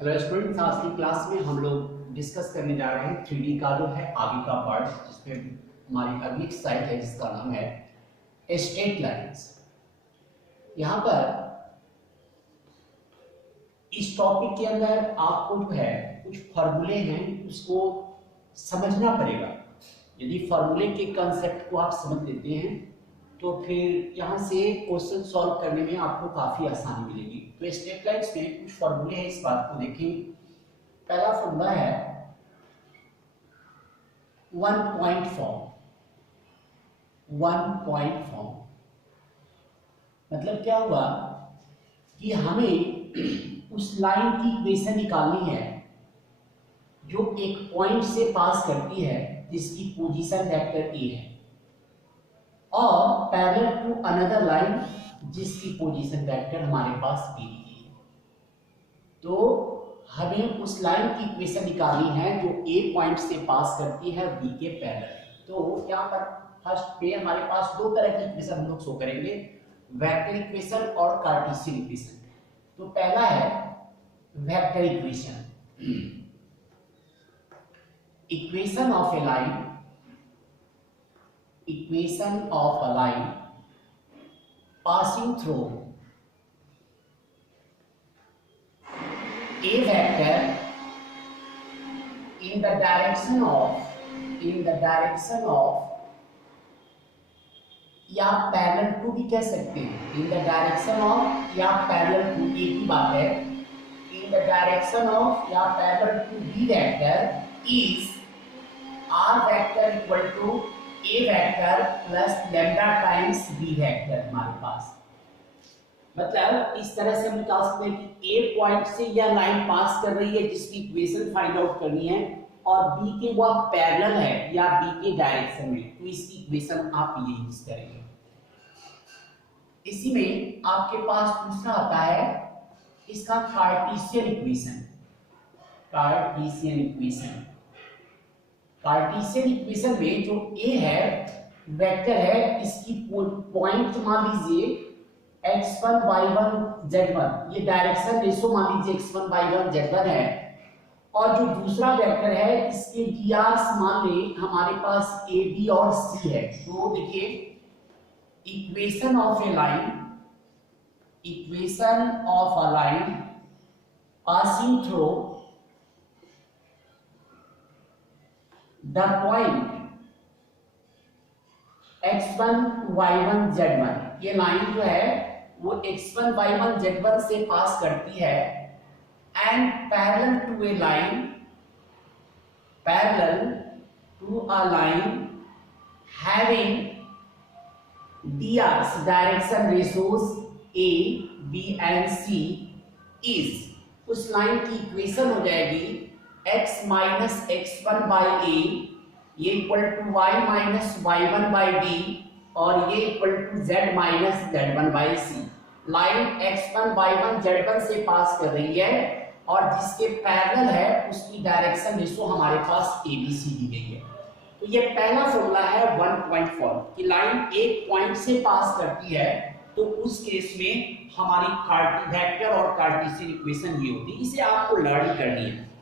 Hello students, आज की class में हम लोग डिस्कस करने जा रहे हैं 3D का जो है आगे का पार्ट, जिसमें हमारी अगली एक्सरसाइज है जिसका नाम है स्ट्रेट लाइंस। यहाँ पर इस टॉपिक के अंदर आपको जो है कुछ फॉर्मूले हैं उसको समझना पड़ेगा। यदि फॉर्मूले के कंसेप्ट को आप समझ लेते हैं तो फिर यहाँ से क्वेश्चन सॉल्व करने में आपको काफी आसानी मिलेगी। तो स्ट्रेट लाइंस में कुछ फॉर्मूले हैं, इस बात को देखें। पहला फॉर्मूला है 1 पॉइंट फॉर्म। 1 पॉइंट फॉर्म मतलब क्या हुआ कि हमें उस लाइन की इक्वेशन निकालनी है जो एक पॉइंट से पास करती है जिसकी पोजीशन वेक्टर ए है, और पैरेलल टू अनदर लाइन जिसकी पोजीशन वेक्टर हमारे पास बी दी है। तो हमें उस लाइन की इक्वेशन निकालनी है जो ए पॉइंट से पास करती है बी के पैरेलल। तो यहाँ पर फर्स्ट पे हमारे पास दो तरह की इक्वेशन हम लोग शो करेंगे, वेक्टर इक्वेशन और कार्टेशियन इक्वेशन। तो पहला है vector equation. Equation of a line, equation of a line passing through a vector in the direction of या पैरेलल टू भी कह सकते हैं, इन द डायरेक्शन ऑफ या पैरेलल टू, एक ही बात है। इन द डायरेक्शन ऑफ या parallel to B vector is R vector equal to A vector plus lambda times B vector हमारे पास। मतलब इस तरह से हम निकाल सकते हैं कि ए पॉइंट से यह लाइन पास कर रही है जिसकी इक्वेशन फाइंड आउट करनी है, और बी के वह पैरेलल है या बी के डायरेक्शन में, तो इसकी इक्वेशन आप ये यूज करेंगे। इसी में आपके पास दूसरा आता है इसका Cartesian equation. Cartesian equation Cartesian equation में जो ए है वेक्टर है, इसकी पॉइंट मान लीजिए x1 y1 z1, ये डायरेक्शन रेशो मान लीजिए x1 y1 z1 है, और जो दूसरा वेक्टर है इसके गियर्स मान ले हमारे पास ए बी और सी है। तो देखिए equation of a line, equation of a line passing through the point x1 y1 z1, ये लाइन जो है वो x1 y1 z1 से पास करती है, and parallel to a line, parallel to a line having drs direction ratios a b and c is, उस line की इक्वेशन हो जाएगी x minus x1 by A, ये equal to y minus y1 by D, और ये equal to z minus z1 by C. Line x1 y1 z1 से पास कर रही है और जिसके पैरेलल है उसकी डायरेक्शन रेशो हमारे पास ए बी सी दी गई है। तो ये पहला फॉर्मूला है 1 पॉइंट फॉर्म कि लाइन एक पॉइंट से पास करती है तो उस केस में हमारी वेक्टर और कार्टेशियन इक्वेशन ये होती है, इसे आपको लर्न करनी है।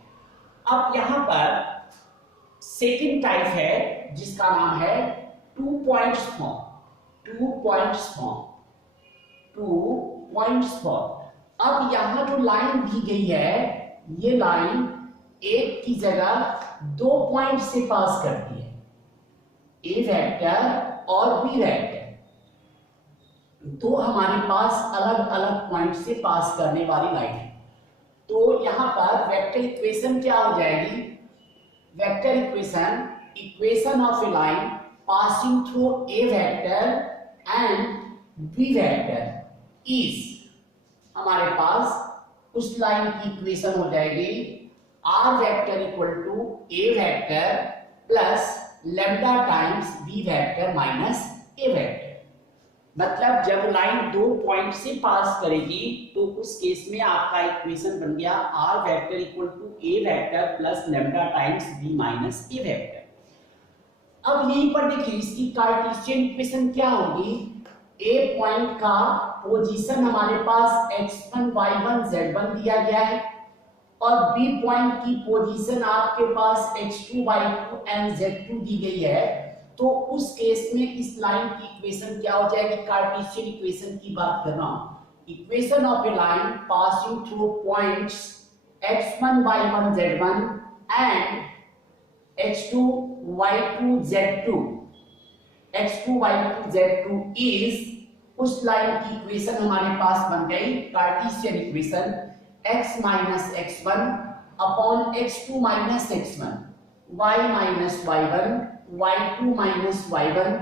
अब यहां पर सेकंड टाइप है जिसका नाम है 2 points form. 2 points form, 2 points form. अब यहां जो लाइन दी गई है ये लाइन एक की जगह 2 पॉइंट से पास करती है, ए वेक्टर और बी वेक्टर, तो हमारे पास अलग अलग पॉइंट से पास करने वाली लाइन है। तो यहां पर वेक्टर इक्वेशन क्या हो जाएगी? Vector equation, equation of a line passing through A vector and B vector is, हमारे पास उस लाइन की इक्वेशन हो जाएगी R vector equal to A vector plus lambda times B vector minus A vector. मतलब जब लाइन 2 पॉइंट से पास करेगी तो उस केस में आपका इक्वेशन बन गया R vector equal to A vector plus lambda times B minus A vector. अब यहीं पर देखिए इसकी कार्टेशियन इक्वेशन क्या होगी? ए पॉइंट का पोजीशन हमारे पास x1 y1 z1 दिया गया है, और बी पॉइंट की पोजीशन आपके पास x2/2 एंड z2 दी गई है, तो उस केस में इस लाइन की इक्वेशन क्या हो जाएगी, कार्टेशियन इक्वेशन की बात कर रहा हूं। Equation of a line passing through points x1 y1 z1 and x2 y2 z2 x2 y2 z2 is, उस लाइन की इक्वेशन हमारे पास बन गई Cartesian equation x minus x one upon x2 minus x1 y minus y1 y2 minus y1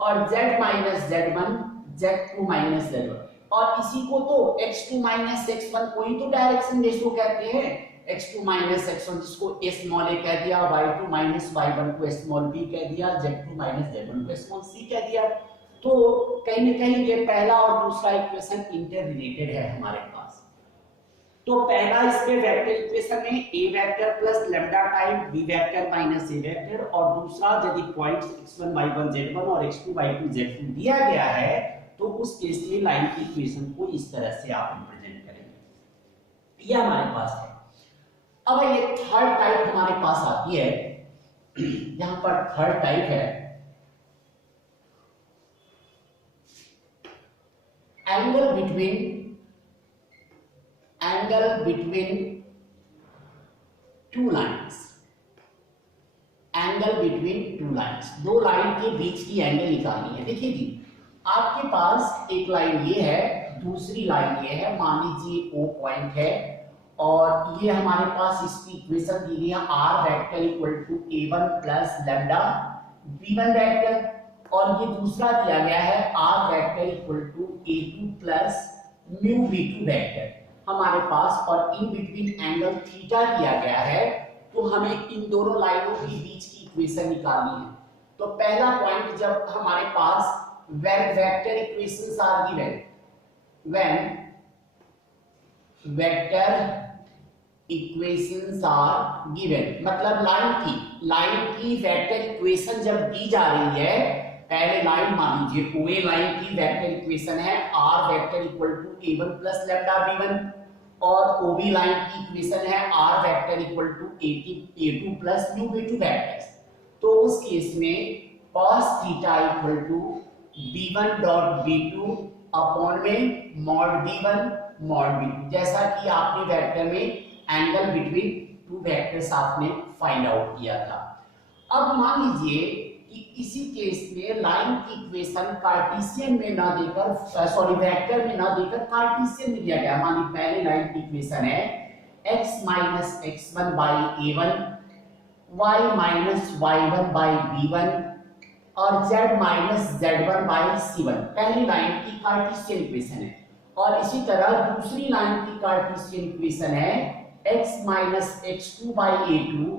और z minus z1 z2 minus z1। और इसी को तो x2 माइनस x1 को ही तो डायरेक्शन रेशियो कहते हैं, x2 माइनस x1 जिसको स्मॉल a कह दिया, y2 माइनस y1 को स्मॉल b कह दिया, z2 माइनस z1 को स्मॉल c कह दिया। तो कहीं ना कहीं ये पहला और दूसरा इक्वेशन इंटर रिलेटेड है हमारे पास। तो पहला इसके वेक्टर इक्वेशन में a vector plus lambda time b vector minus a vector, और दूसरा यदि पॉइंट्स x1 y1 z1 और x2 y2 z2 दिया गया है तो उस केस में लाइन की इक्वेशन को इस तरह से आप रिप्रेजेंट करेंगे। ये हमारे पास है। अब ये थर्ड टाइप हमारे पास आती है, यहां पर थर्ड टाइप है angle between two lines. Angle between two lines, दो लाइन के बीच की एंगल निकालनी है। देखिए जी, आपके पास एक लाइन ये है, दूसरी लाइन ये है, मान लीजिए O पॉइंट है, और ये हमारे पास इसकी इक्वेशन दी गई है r vector equal to a1 plus lambda b1 vector, और ये दूसरा दिया गया है r vector equal to a2 plus mu b2 vector हमारे पास, और इन बिटवीन एंगल थीटा दिया गया है। तो हमें इन दोनों लाइनों के बीच की इक्वेशन निकालनी है। तो पहला पॉइंट, जब हमारे पास when vector equations are given, when vector equations are given मतलब लाइन की वेक्टर इक्वेशन जब दी जा रही है, पहले लाइन मान लीजिए OA लाइन की वेक्टर इक्वेशन है r vector equal to a1 plus lambda b1, और OB लाइन की इक्वेशन है r vector equal to a2 plus mu b2 vectors. तो उस केस में cos theta equal to b1 dot b2 upon में mod b1 mod b2, जैसा कि आपने वेक्टर में एंगल बिटवीन टू वेक्टर्स आपने फाइंड आउट किया था। अब मान लीजिए कि इसी केस में लाइन की इक्वेशन कार्टेशियन में ना देकर, सॉरी वेक्टर में ना देकर कार्टेशियन में दिया गया। मान लीजिए पहले लाइन की इक्वेशन है x minus x1 by a1 y minus y1 by b1 और z minus z1 by c1, पहली लाइन की कार्टेशियन इक्वेशन है। और इसी तरह दूसरी लाइन की कार्टेशियन इक्वेशन है x minus x2 by a2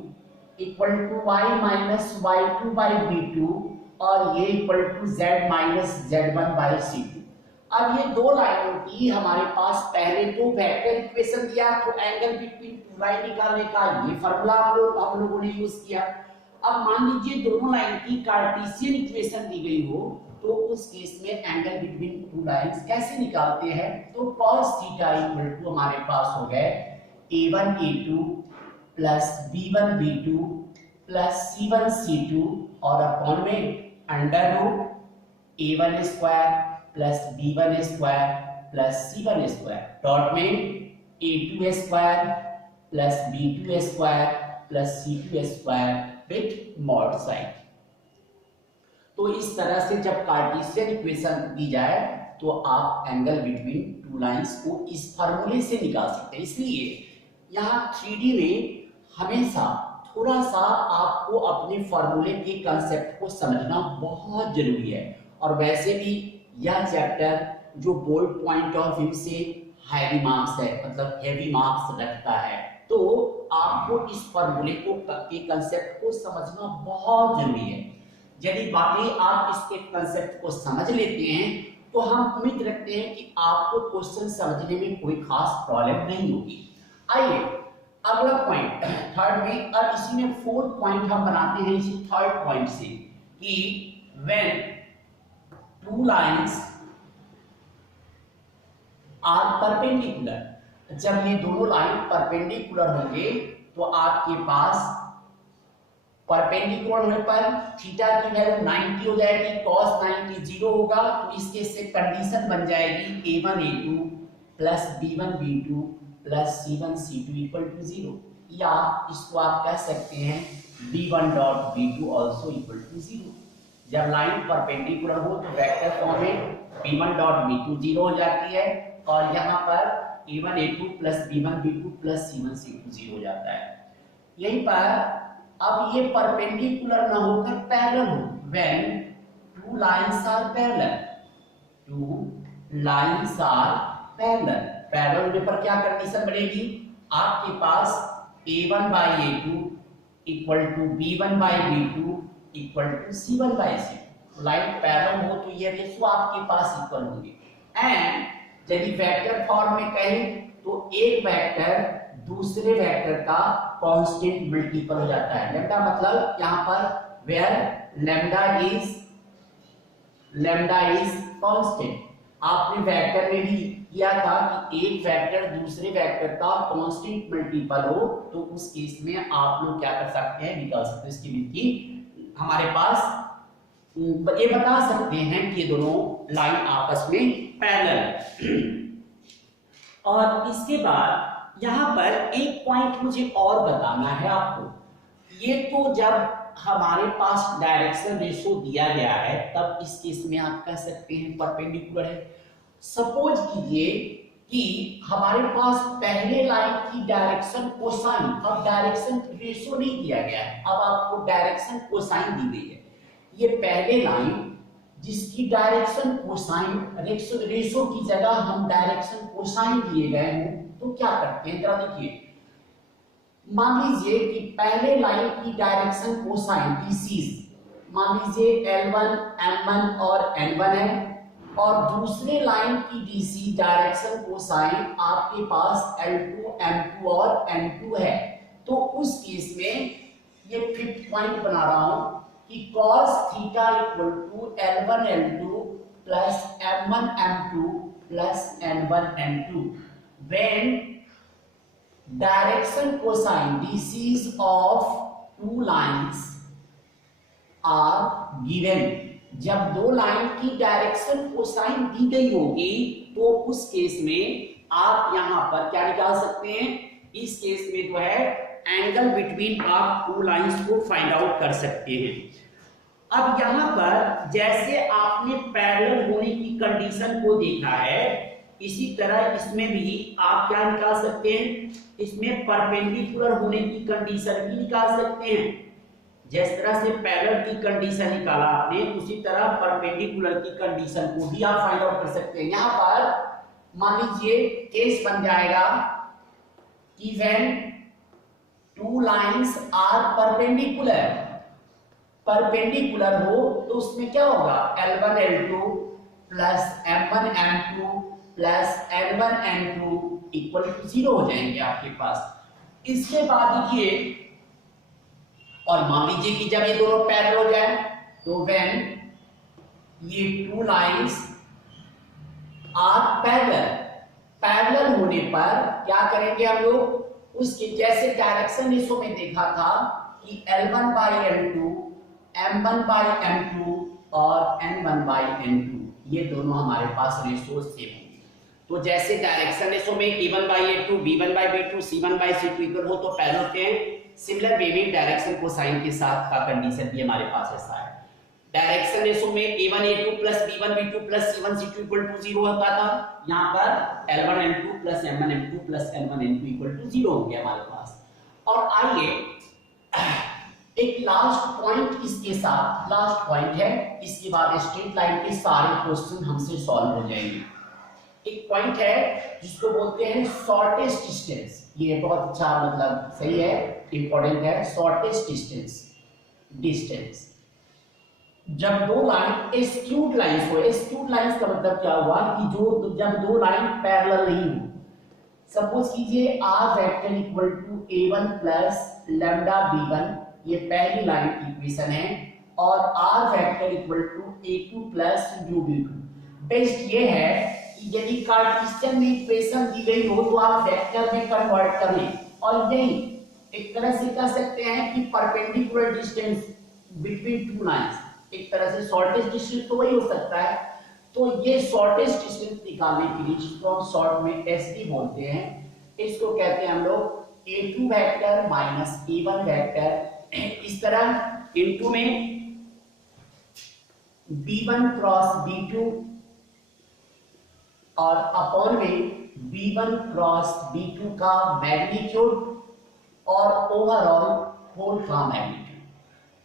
equal to y minus y2 by b2, और ये equal to z minus z1 by c2। अब ये दो लाइनों की हमारे पास पहले तो वेक्टर इक्वेशन दिया, तो एंगल बिटवीन टू लाइन निकालने का ये फार्मूला हम लोगों ने यूज किया। अब मान लीजिए दोनों लाइन की कार्टेशियन इक्वेशन दी गई हो, तो उस केस में एंगल बिटवीन टू लाइंस कैसे निकालते हैं, तो cos थीटा इक्वल टू हमारे पास हो गए a1 a2 plus b1 b2 plus c1 c2, और अपॉन में under root a1 square plus b1 square plus c1 square dot में a2 square plus b2 square plus c2 square with mod sign. तो इस तरह से जब Cartesian equation दी जाए तो आप एंगल बिटवीन टू लाइंस को इस फार्मूले से निकाल सकते हैं। इसलिए यहाँ 3D में हमेशा थोड़ा सा आपको अपने फार्मूले के कंसेप्ट को समझना बहुत जरूरी है। और वैसे भी यह चैप्टर जो बोर्ड पॉइंट ऑफ व्यू से हैवी मार्क्स है, मतलब हैवी मार्क्स रखता है, तो आपको इस फार्मूले को के कंसेप्ट को समझना बहुत जरूरी है। यदि वाकई आप इसके कंसेप्ट को समझ लेते हैं तो हम उम्मीद रखते हैं कि आपको क्वेश्चन समझने में कोई खास प्रॉब्लम नहीं होगी। आइए अगला पॉइंट थर्ड में, और इसी में फोर्थ पॉइंट हम बनाते हैं इसी थर्ड पॉइंट से कि when two lines are perpendicular, जब ये दोनों लाइन परपेंडिकुलर होंगे तो आपके पास परपेंडिकुलर होने पर थीटा की वैल्यू 90 हो जाएगी, cos 90 0 होगा। तो इस केस से कंडीशन बन जाएगी a1 a2 plus b1 b2 plus c1 c2 equal to 0, या इसको आप कह सकते हैं b1 dot b2 also equal to 0। जब लाइन परपेंडिकुलर हो तो वेक्टर फॉर्म में b1 डॉट b2 0 हो जाती है, और यहाँ पर a1 a2 plus b1 b2 plus c1 c2 0 हो जाता है। यहीं पर अब ये परपेंडिकुलर ना होकर पैरेलल हो, when two lines are parallel, two lines are parallel. Parallel होने पर क्या कंडीशन बनेगी, आपके पास a1 by a2 equal to b1 by b2 equal to c1 by c2। Line parallel हो तो ये रेशो आपके पास इक्वल होंगे। एंड यदि वेक्टर फॉर्म में कहें तो एक वेक्टर दूसरे वेक्टर का कांस्टेंट मल्टीपल हो जाता है। लैम्डा मतलब यहाँ पर वेयर लैम्डा इज कांस्टेंट। आपने वेक्टर में भी किया था कि एक वेक्टर दूसरे वेक्टर का कांस्टेंट मल्टीपल हो तो उस केस में आप लोग क्या कर सकते हैं, निकाल सकते हैं इसकी विधि। हमारे पास ये बता सकते हैं कि ये दोनों लाइन आपस में पैरेलल है। और इसके बाद यहां पर एक पॉइंट मुझे और बताना है आपको। ये तो जब हमारे पास डायरेक्शन रेशो दिया गया है तब इस केस में आप कह सकते हैं परपेंडिकुलर है। सपोज कीजिए कि हमारे पास पहले लाइन की डायरेक्शन कोसाइन, अब डायरेक्शन रेशो नहीं दिया गया है, अब आपको डायरेक्शन कोसाइन दी गई है। ये पहले लाइन जिसकी डायरेक्शन कोसाइन रेशो की जगह हम डायरेक्शन कोसाइन दिए गए हैं तो क्या करते हैं, जरा देखिए। मान लीजिए कि पहले लाइन की डायरेक्शन कोसाइन डीसी मान लीजिए L1 M1 और N1 है, और दूसरे लाइन की डीसी डायरेक्शन कोसाइन आपके पास L2 M2 और N2 है। तो उस केस में ये फिफ्थ पॉइंट बना रहा हूं कि cos theta equal to L1 L2 plus M1 M2 plus N1 N2 when direction cosine DCs of two lines are given। जब दो लाइन की डायरेक्शन कोसाइन दी गई होगी तो उस केस में आप यहां पर क्या निकाल सकते हैं, इस केस में जो है एंगल बिटवीन आप टू लाइंस को फाइंड आउट कर सकते हैं। अब यहां पर जैसे आपने पैरेलल होने की कंडीशन को देखा है, इसी तरह इसमें भी आप क्या निकाल सकते हैं, इसमें परपेंडिकुलर होने की कंडीशन भी निकाल सकते हैं। जिस तरह से पैरेलल की कंडीशन निकाला आपने, उसी तरह परपेंडिकुलर की कंडीशन को भी आप फाइंड आउट कर सकते हैं। यहां पर मान लीजिए केस बन जाएगा कि when two lines are perpendicular हो तो उसमें क्या होगा, L1 L2 plus M1 M2 plus N1 N2 equal to 0 हो जाएंगे आपके पास। इसके बाद देखिए, और मान लीजिए कि जब ये दोनों पैरेलल हो जाए तो व्हेन ये टू लाइंस आर पैरेलल होने पर क्या करेंगे हम लोग, उसके जैसे डायरेक्शन रेशो में देखा था कि L1 by L2 M1 by M2 और N1 by N2 ये दोनों हमारे पास रेशो सेम होंगे। तो जैसे डायरेक्शन रेशो में A1 by A2 B1 by B2 C1 by C2 equal हो तो पैरेलल होते हैं, सिमिलर वे में डायरेक्शन कोसाइन के साथ का कंडीशन भी हमारे पास ऐसा है। डायरेक्शन रेशो में A1 A2 plus B1 B2 plus C1 C2 equal to 0 होता था, यहाँ पर L1 L2 plus M1 M2 plus N1 N2 equal to 0 हो गया हमारे पास। और आइए एक लास्ट पॉइंट इसके साथ, लास्ट पॉइंट है, इसके बाद स्ट्रेट लाइन के सारे क्वेश्चन हमसे सॉल्व हो जाएंगे। एक पॉइंट है जिसको बोलते हैं शॉर्टेस्ट डिस्टेंस। ये बहुत अच्छा मतलब सही है, इंपॉर्टेंट है। शॉर्टेस्ट डिस्टेंस जब दो लाइन स्क्यूड लाइंस हो, स्क्यूड लाइंस का मतलब क्या हुआ कि जो जब दो लाइन पैरेलल नहीं हो। सपोज कीजिए R vector equal to A1 plus lambda B1, ये पहली लाइन की इक्वेशन है, और R vector equal to A2 plus U B2। Best ये है कि यदि कार्टेशियन में इक्वेशन दी गई हो तो आप वेक्टर में कन्वर्ट कर लें, और यही एक तरह से कह सकते हैं कि perpendicular distance between two lines, एक तरह से शॉर्टेस्ट डिस्टेंस तो वही हो सकता है। तो ये शॉर्टेस्ट डिस्टेंस निकालने के लिए, जिसको हम शॉर्ट में एसडी बोलते हैं, इसको कहते हैं हम लोग a2 vector minus a1 vector, इस तरह इनटू में b1 क्रॉस b2 और अपॉन में b1 क्रॉस b2 का मैग्नीट्यूड और ओवरऑल होल का मैग्नीट्यूड।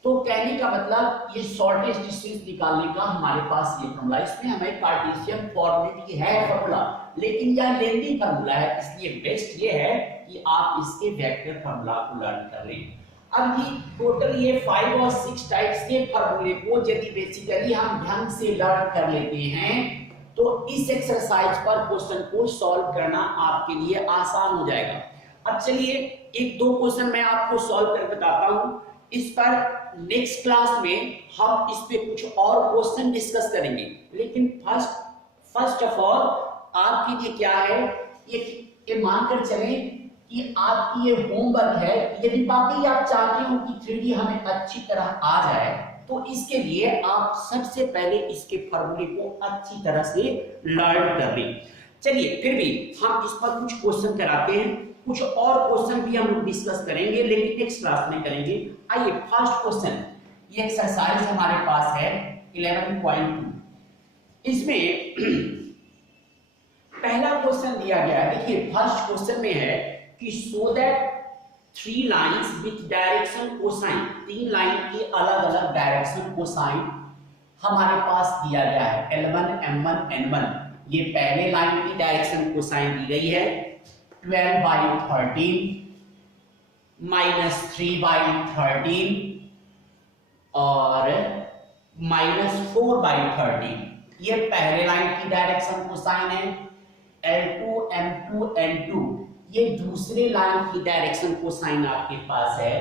तो कहने का मतलब ये शॉर्टेस्ट डिस्टेंस निकालने का हमारे पास ये फॉर्मूला, इसमें हमें कार्टेशियन फॉर्मूले है फॉर्मूला, लेकिन यह लेंथी फॉर्मूला है, इसलिए बेस्ट ये है कि आप इसके वेक्टर फॉर्मूला को लर्न कर लें। अब ये टोटल ये 5 और 6 टाइप्स के फॉर्मूले को यदि बेसिकली हम ढंग से लर्न कर लेते हैं तो इस एक्सरसाइज पर क्वेश्चन को सॉल्व करना आपके लिए आसान हो जाएगा। अब चलिए एक दो क्वेश्चन मैं आपको सॉल्व कर बताता हूं, इस पर नेक्स्ट क्लास में हम इस पे कुछ और क्वेश्चन डिस्कस करेंगे, लेकिन फर्स्ट ऑफ ऑल आपके लिए क्या है, ये मानकर चलें कि आपकी ये होमवर्क है। यदि बाकी आप चाहते हो कि 3D हमें अच्छी तरह आ जाए तो इसके लिए आप सबसे पहले इसके फॉर्मूले को अच्छी तरह से लर्न कर लें। चलिए फिर भी हम इस पर कुछ क्वेश्चन कराते हैं, कुछ और क्वेश्चन भी हम लोग डिस्कस करेंगे, लेकिन नेक्स्ट क्लास में करेंगे। आइए फर्स्ट क्वेश्चन, ये एक्सरसाइज हमारे पास है 11.2। इसमें पहला क्वेश्चन दिया गया है, देखिए फर्स्ट क्वेश्चन में है कि so that 3 lines with direction cosine, 3 line की अलग अलग डायरेक्शन कोसाइन हमारे पास दिया गया है, L1 M1 N1। ये पहले लाइन की डायरेक्शन कोसाइन दी गई है 12/13 -3/13 और -4/13। ये पहले लाइन की डायरेक्शन कोसाइन है। L2 M2 N2, ये दूसरे लाइन की डायरेक्शन कोसाइन आपके पास है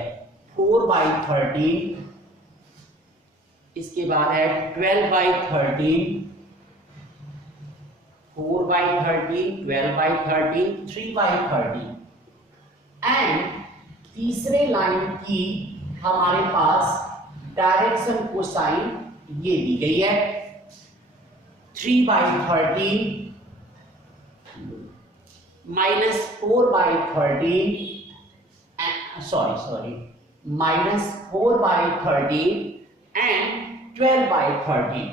4/13, इसके बाद है 12/13, 4/13, 12/13, 3/13 एंड तीसरे लाइन की हमारे पास डायरेक्शन कोसाइन ये दी गई है 3/13 -4/13 -4/13 एंड 12/13।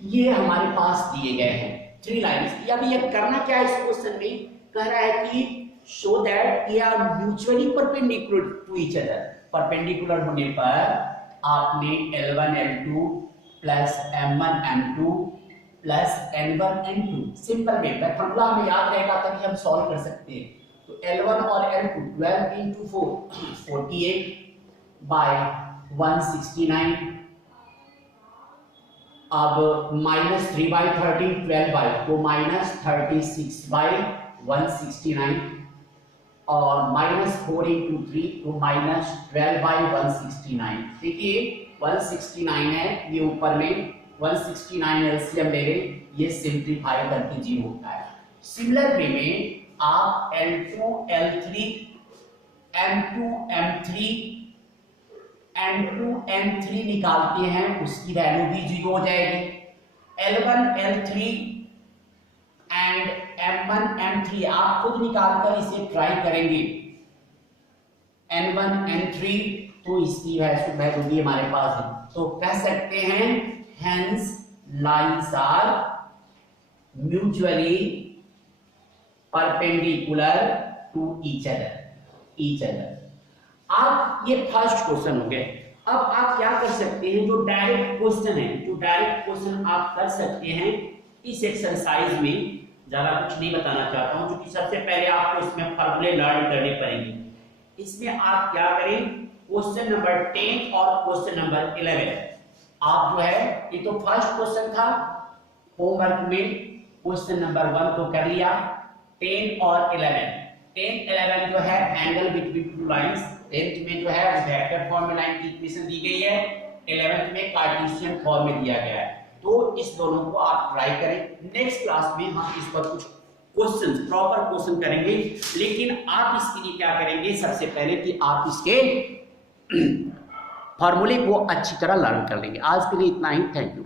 ये हमारे पास दिए गए हैं 3 लाइन्स। अब ये करना क्या है, इस क्वेश्चन में कह रहा है कि शो दैट ये are mutually perpendicular to each other. Perpendicular होने पर आपने L1 L2 plus M1 M2 plus N1 N2 simple method formula हमें याद रहेगा तभी हम सॉल्व कर सकते हैं। तो L1 और L2 12 into 4 48/169, अब -3/13 12 तो -36/169 और -4 into 3 तो -12/169। देखिए 169 है, ये ऊपर में 169 एलसीएम ले लें, ये सिंप्लीफाई करके 0 होता है। सिमिलर वे में आप L2 L3 M2 M3 N2 N3 निकालते हैं, उसकी वैल्यू भी 0 हो जाएगी। L1 L3 and M1 M3 आप खुद निकालकर इसे ट्राई करेंगे। N1 N3 तो इसकी वैल्यू भी हमारे पास है, तो कह सकते हैं hence lines are mutually perpendicular to each other। आप ये फर्स्ट क्वेश्चन हो गए। अब आप क्या कर सकते हैं, जो डायरेक्ट क्वेश्चन आप कर सकते हैं इस एक्सरसाइज में। ज्यादा कुछ नहीं बताना चाहता हूं, क्योंकि सबसे पहले आपको इसमें फॉर्मूले लर्न करने पड़ेंगे। इसमें आप क्या करें, क्वेश्चन नंबर 10 और क्वेश्चन नंबर 11 आप जो है, ये तो फर्स्ट क्वेश्चन था होमवर्क में, क्वेश्चन नंबर 1 तो कर लिया। 10 और 11 जो है angle between two lines, 10th में जो है वेक्टर फॉर्म में लाइन की इक्वेशन दी गई है, 11th में कार्टेशियन फॉर्म में दिया गया है। तो इस दोनों को आप ट्राई करें। नेक्स्ट क्लास में हम इस पर कुछ क्वेश्चंस, प्रॉपर क्वेश्चन करेंगे, लेकिन आप इसके लिए क्या करेंगे, सबसे पहले कि आप इसके फॉर्मूले को अच्छी तरह लर्न कर लेंगे। आज के लिए इतना ही, थैंक यू।